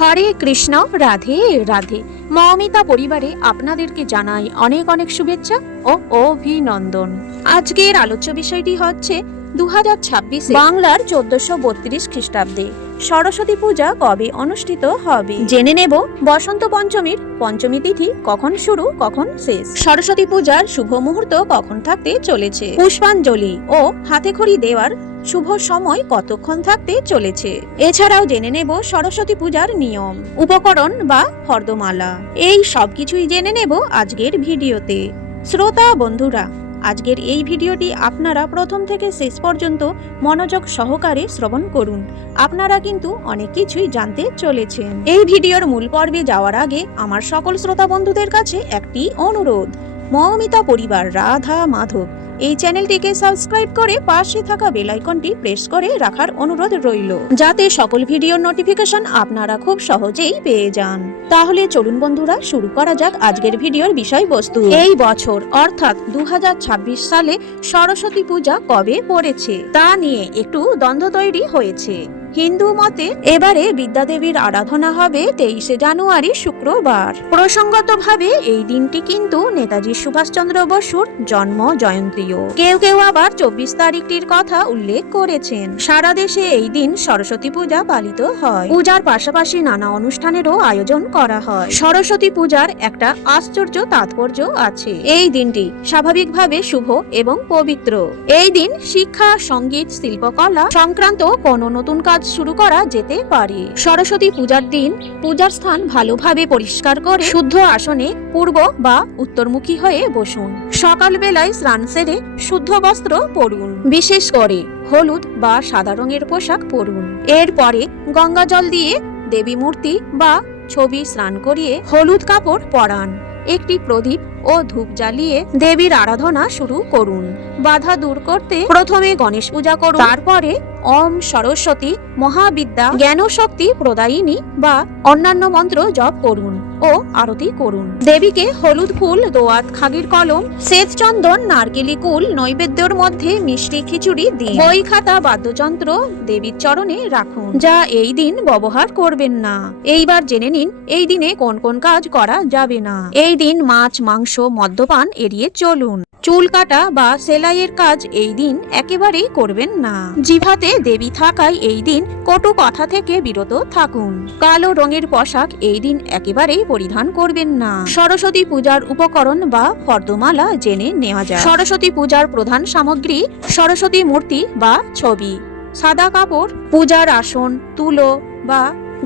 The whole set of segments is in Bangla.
হরে কৃষ্ণ, রাধে রাধে। মৌমিতা পরিবারে আপনাদেরকে জানাই অনেক অনেক শুভেচ্ছা ও অভিনন্দন। আজকের আলোচ্য বিষয়টি হচ্ছে 2026 বাংলার 1432 খ্রিস্টাব্দে সরস্বতী পূজা কবে অনুষ্ঠিত হবে। জেনে নেব বসন্ত পঞ্চমীর পঞ্চমী তিথি কখন শুরু কখন শেষ, সরস্বতী পূজার শুভ মুহূর্ত কখন থাকতে চলেছে, পুষ্পাঞ্জলি ও হাতেখড়ি দেওয়ার শুভ সময় কতক্ষণ থাকতে চলেছে। এছাড়াও জেনে নেব সরস্বতী পূজার নিয়ম, উপকরণ বা ফর্দমালা। এই সব কিছুই জেনে নেব আজকের ভিডিওতে। শ্রোতা বন্ধুরা, আজকের এই ভিডিওটি আপনারা প্রথম থেকে শেষ পর্যন্ত মনোযোগ সহকারে শ্রবণ করুন। আপনারা কিন্তু অনেক কিছুই জানতে চলেছেন। এই ভিডিওর মূল পর্বে যাওয়ার আগে আমার সকল শ্রোতা বন্ধুদের কাছে একটি অনুরোধ, মৌমিতা পরিবার রাধা মাধব এই চ্যানেলটিকে সাবস্ক্রাইব করে পাশে থাকা বেল আইকনটি প্রেস করে রাখার অনুরোধ রইল, যাতে সকল ভিডিওর নোটিফিকেশন আপনারা খুব সহজেই পেয়ে যান। তাহলে চলুন বন্ধুরা, শুরু করা যাক আজকের ভিডিওর বিষয়বস্তু। এই বছর অর্থাৎ 2026 সালে সরস্বতী পূজা কবে পড়েছে তা নিয়ে একটু দ্বন্দ্ব তৈরি হয়েছে। হিন্দু মতে এবারে বিদ্যাদেবীর আরাধনা হবে 23 জানুয়ারি শুক্রবার। প্রসঙ্গতভাবে এই দিনটি কিন্তু নেতাজি সুভাষচন্দ্র বসুর জন্ম জয়ন্তীও। কেউ কেউ আবার 24 তারিখটির কথা উল্লেখ করেছেন। সারা দেশে এই দিন সরস্বতী পূজা পালিত হয়। পূজার পাশাপাশি নানা অনুষ্ঠানেরও আয়োজন করা হয়। সরস্বতী পূজার একটা আশ্চর্য তাৎপর্য আছে। এই দিনটি স্বাভাবিকভাবে শুভ এবং পবিত্র। এই দিন শিক্ষা, সঙ্গীত, শিল্পকলা সংক্রান্ত কোনো নতুন কাজ শুরু করা যেতে পারে। সরস্বতী পূজার দিন পূজার স্থান ভালোভাবে পরিষ্কার করে শুদ্ধ আসনে পূর্ব বা উত্তরমুখী হয়ে বসুন। সকালবেলায় স্নান সেরে শুদ্ধ বস্ত্র পরুন, বিশেষ করে হলুদ বা সাদা রঙের পোশাক পরুন। এরপরে গঙ্গা জল দিয়ে দেবী মূর্তি বা ছবি স্নান করিয়ে হলুদ কাপড় পরান। একটি প্রদীপ ও ধূপ জ্বালিয়ে দেবীর আরাধনা শুরু করুন। বাধা দূর করতে প্রথমে গণেশ পূজা করুন, তারপরে ওম সরস্বতী মহাবিদ্যা জ্ঞান শক্তি প্রদায়িনী বা অন্যান্য মন্ত্র জপ করুন ও আরতি করুন। দেবীকে হলুদ ফুল, দোয়াত খাগির কলম, শ্বেত চন্দন, নারকেলি কুল নৈবেদ্যের মধ্যে মিষ্টি খিচুড়ি দিন। বই, খাতা, বাদ্যযন্ত্র দেবীর চরণে রাখুন, যা এই দিন ব্যবহার করবেন না। এইবার জেনে নিন এই দিনে কোন কোন কাজ করা যাবে না। এই দিন মাছ, মাংস, মদ্যপান এড়িয়ে চলুন। চুল কাটা বা সেলাইয়ের কাজ এই দিন একেবারেই করবেন না। জিভাতে দেবী থাকায় এই দিন কটু কথা থেকে বিরত থাকুন। কালো রঙের পোশাক এই দিন একেবারেই পরিধান করবেন না। সরস্বতী পূজার উপকরণ বা ফর্দমালা জেনে নেওয়া যায়। সরস্বতী পূজার প্রধান সামগ্রী সরস্বতী মূর্তি বা ছবি, সাদা কাপড়, পূজার আসন, তুলো বা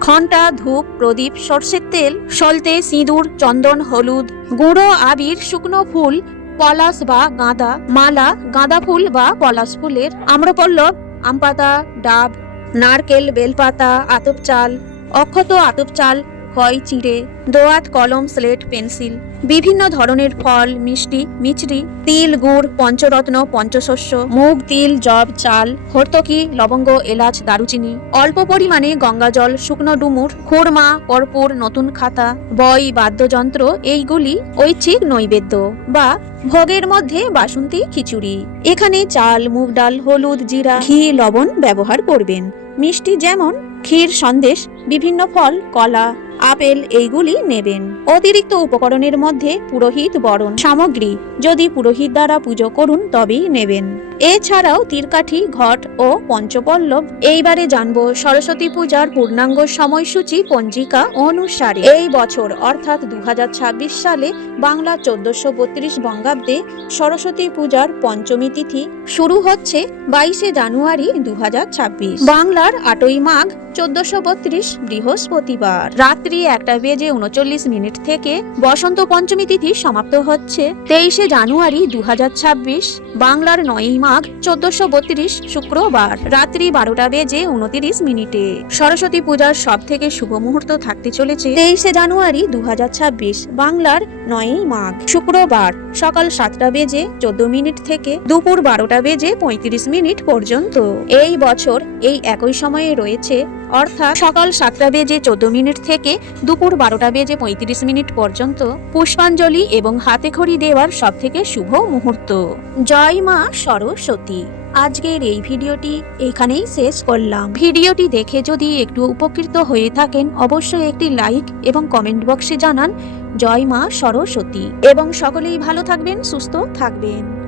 ঘণ্টা, ধূপ, প্রদীপ, সর্ষের তেল, সলতে, সিঁদুর, চন্দন, হলুদ, গুঁড়ো আবির, শুকনো ফুল, পলাশ বা গাঁদা, মালা, গাঁদা ফুল বা পলাশ ফুলের, আম্রপল্লব, আমপাতা, ডাব, নারকেল, বেলপাতা, আতপ চাল, অক্ষত আতপ চাল, খয় চিঁড়ে, দোয়াত, কলম, স্লেট, পেন্সিল, বিভিন্ন ধরনের ফল, মিষ্টি, মিছরি, তিল, গুড়, পঞ্চরত্ন, পঞ্চশস্য, মুগ, তিল, জব, চাল, হর্তকি, লবঙ্গ, এলাচ, দারুচিনি, অল্প পরিমাণে গঙ্গাজল, শুকনো ডুমুর, খুরমা, কর্পূর, নতুন খাতা, বই, বাদ্যযন্ত্র এইগুলি ঐচ্ছিক নৈবেদ্য বা ভোগের মধ্যে বাসন্তী খিচুড়ি। এখানে চাল, মুগ ডাল, হলুদ, জিরা, ঘি, লবণ ব্যবহার করবেন। মিষ্টি যেমন ক্ষীর, সন্দেশ, বিভিন্ন ফল, কলা, আপেল এইগুলি নেবেন। অতিরিক্ত উপকরণের মধ্যে পুরোহিত বরণ সামগ্রী যদি পুরোহিত দ্বারা পুজো করুন তবেই নেবেন। এছাড়াও তীরকাঠি, ঘট ও পঞ্চপল্লব। এইবারে জানবো সরস্বতী পূজার পূর্ণাঙ্গ সময়সূচি পঞ্জিকা অনুসারে। এই বছর অর্থাৎ 2026 সালে বাংলা 1432 বঙ্গাব্দে সরস্বতী পূজার পঞ্চমী তিথি শুরু হচ্ছে 22 জানুয়ারি 2026। বাংলার 8ই মাঘ 1432 বৃহস্পতিবার রাত্রি 1:39 থেকে বসন্ত পঞ্চমী তিথি সমাপ্ত হচ্ছে 23 জানুয়ারি 2026। বাংলার 9ই মাঘ 1432 শুক্রবার রাত্রি 12:29। সরস্বতী পূজার সব থেকে শুভ মুহূর্ত থাকতে চলেছে 23 জানুয়ারি 2026 বাংলার 9ই মাঘ শুক্রবার সকাল 7:14 থেকে দুপুর 12:35 পর্যন্ত। এই বছর এই একই সময়ে রয়েছে অর্থাৎ সকাল 7টা বেজে 14 মিনিট থেকে দুপুর 12টা বেজে 35 মিনিট পর্যন্ত পুষ্পাঞ্জলি এবং হাতে খড়ি দেওয়ার সবথেকে শুভ মুহূর্ত। জয় মা সরস্বতী। আজকের এই ভিডিওটি এখানেই শেষ করলাম। ভিডিওটি দেখে যদি একটু উপকৃত হয়ে থাকেন অবশ্যই একটি লাইক এবং কমেন্ট বক্সে জানান জয় মা সরস্বতী। এবং সকলেই ভালো থাকবেন, সুস্থ থাকবেন।